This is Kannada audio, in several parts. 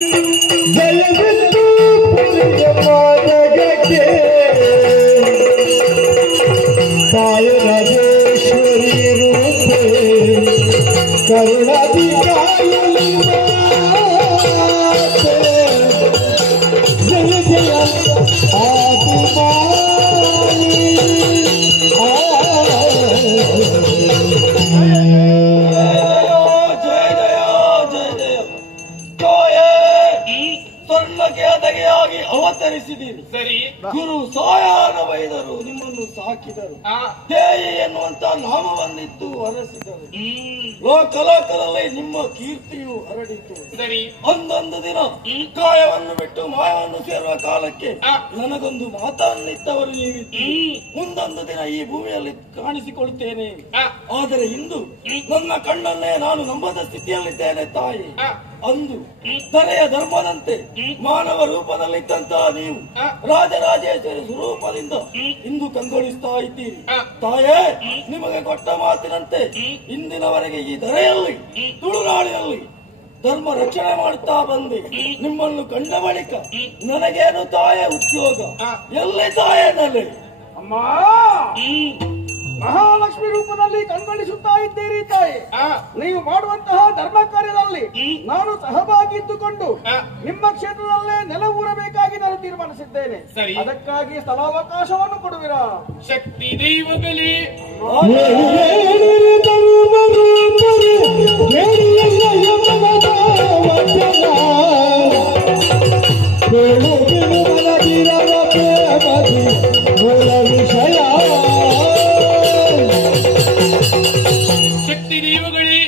जयबिंदु पुण्य पादगे काय राजेश्वरी रूपे करुणाधिकाय जय जय आत्मानी ಅವತರಿಸಿದ್ದೀರಿ. ಸರಿ, ಗುರು ಸಾಯಾನ ವೈದರು ನಿಮ್ಮನ್ನು ಸಾಕಿದರು, ದೇಯಿ ಎನ್ನುವಂತ ನಾಮವನ್ನಿತ್ತು ಹರಸಿದರು. ಲೋಕಲೋಕದಲ್ಲಿ ನಿಮ್ಮ ಕೀರ್ತಿಯು ಹರಡಿತು. ಸರಿ, ಒಂದೊಂದು ದಿನ ಕಾಯವನ್ನು ಬಿಟ್ಟು ಮಾಯವನ್ನು ಸೇರುವ ಕಾಲಕ್ಕೆ ನನಗೊಂದು ಮಾತನ್ನಿತ್ತವರು ನೀವಿತ್ತು. ಮುಂದೊಂದು ದಿನ ಈ ಭೂಮಿಯಲ್ಲಿ ಕಾಣಿಸಿಕೊಳ್ಳುತ್ತೇನೆ. ಆದರೆ ಇಂದು ನನ್ನ ಕಣ್ಣನ್ನೇ ನಾನು ನಂಬದ ಸ್ಥಿತಿಯಲ್ಲಿದ್ದೇನೆ ತಾಯಿ. ಅಂದು ಧರೆಯ ಧರ್ಮದಂತೆ ಮಾನವ ರೂಪದಲ್ಲಿದ್ದಂತಹ ನೀವು ರಾಜರಾಜೇಶ್ವರಿ ಸ್ವರೂಪದಿಂದ ಇಂದು ಕಂಗೊಳಿಸ್ತಾ ಇದ್ದೀರಿ. ತಾಯೇ, ನಿಮಗೆ ಕೊಟ್ಟ ಮಾತಿನಂತೆ ಇಂದಿನವರೆಗೆ ಈ ಧರೆಯಲ್ಲಿ ತುಳುನಾಡಿನಲ್ಲಿ ಧರ್ಮ ರಕ್ಷಣೆ ಮಾಡುತ್ತಾ ಬಂದೆ. ನಿಮ್ಮನ್ನು ಕಂಡ ಬಳಿಕ ನನಗೇನು ತಾಯ ಉದ್ಯೋಗ, ಎಲ್ಲಿ ತಾಯನಲ್ಲಿ ಅಮ್ಮ ಮಹಾಲಕ್ಷ್ಮಿ ರೂಪದಲ್ಲಿ ಕಂಗೊಳಿಸುತ್ತಾ ಇದ್ದೀರಿ ತಾಯಿ. ನೀವು ಮಾಡುವಂತಹ ಧರ್ಮ ಕಾರ್ಯದಲ್ಲಿ ನಾನು ಸಹಭಾಗಿ ಇದ್ದುಕೊಂಡು ನಿಮ್ಮ ಕ್ಷೇತ್ರದಲ್ಲೇ ನೆಲವೂರಬೇಕಾಗಿ ನಾನು ತೀರ್ಮಾನಿಸಿದ್ದೇನೆ. ಅದಕ್ಕಾಗಿ ಸ್ಥಳಾವಕಾಶವನ್ನು ಕೊಡುವಿರಾ? ಶಕ್ತಿ ದೈವಗಳೇ, ಶಕ್ತಿ ದೇವಗಳೇ,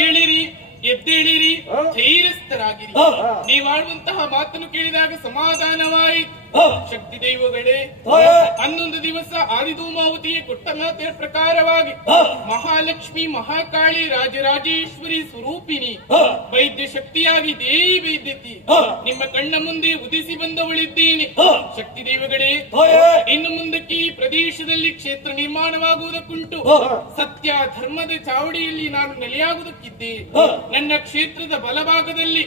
ಏಳಿರಿ, ಎದ್ದೇಳಿರಿ, ಧೈರ್ಯಸ್ಥರಾಗಿರಿ. ನೀವಾಡುವಂತಹ ಮಾತನ್ನು ಕೇಳಿದಾಗ ಸಮಾಧಾನವಾಯಿತು. ಶಕ್ತಿ ದೈವಗಳೇ, 11 ದಿವಸ ಆದಿಧೂಮಾವತಿಗೆ ಕೊಟ್ಟ ಮಾತಿನ ಪ್ರಕಾರವಾಗಿ ಮಹಾಲಕ್ಷ್ಮಿ, ಮಹಾಕಾಳಿ, ರಾಜರಾಜೇಶ್ವರಿ ಸ್ವರೂಪಿಣಿ, ವೈದ್ಯ ಶಕ್ತಿಯಾಗಿ ದೇವಿ ವೈದ್ಯತಿ ನಿಮ್ಮ ಕಣ್ಣ ಮುಂದೆ ಉದಿಸಿ ಬಂದವಳಿದ್ದೇನೆ. ಶಕ್ತಿ ದೈವಗಳೇ, ಇನ್ನು ಮುಂದಕ್ಕೆ ಈ ಪ್ರದೇಶದಲ್ಲಿ ಕ್ಷೇತ್ರ ನಿರ್ಮಾಣವಾಗುವುದಕ್ಕುಂಟು. ಸತ್ಯ ಧರ್ಮದ ಚಾವಡಿಯಲ್ಲಿ ನಾನು ನೆಲೆಯಾಗುವುದಕ್ಕಿದ್ದೆ. ನನ್ನ ಕ್ಷೇತ್ರದ ಬಲಭಾಗದಲ್ಲಿ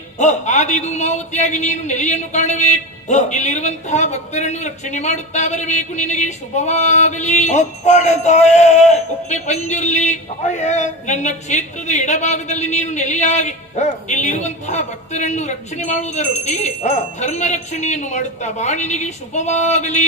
ಆದಿಧೂಮಾವತಿಯಾಗಿ ನೀನು ನೆಲೆಯನ್ನು ಕಾಣಬೇಕು. ಇಲ್ಲಿರುವಂತಹ ಭಕ್ತರನ್ನು ರಕ್ಷಣೆ ಮಾಡುತ್ತಾ ಬರಬೇಕು. ನಿನಗೆ ಶುಭವಾಗಲಿ. ಒಪ್ಪೆ ಪಂಜುರ್ಲಿ, ನನ್ನ ಕ್ಷೇತ್ರದ ಎಡಭಾಗದಲ್ಲಿ ನೀನು ನೆಲೆಯಾಗಿ ಇಲ್ಲಿರುವಂತಹ ಭಕ್ತರನ್ನು ರಕ್ಷಣೆ ಮಾಡುವುದರೊಟ್ಟಿಗೆ ಧರ್ಮ ರಕ್ಷಣೆಯನ್ನು ಮಾಡುತ್ತಾ ಬಾ. ನಿನಗೆ ಶುಭವಾಗಲಿ.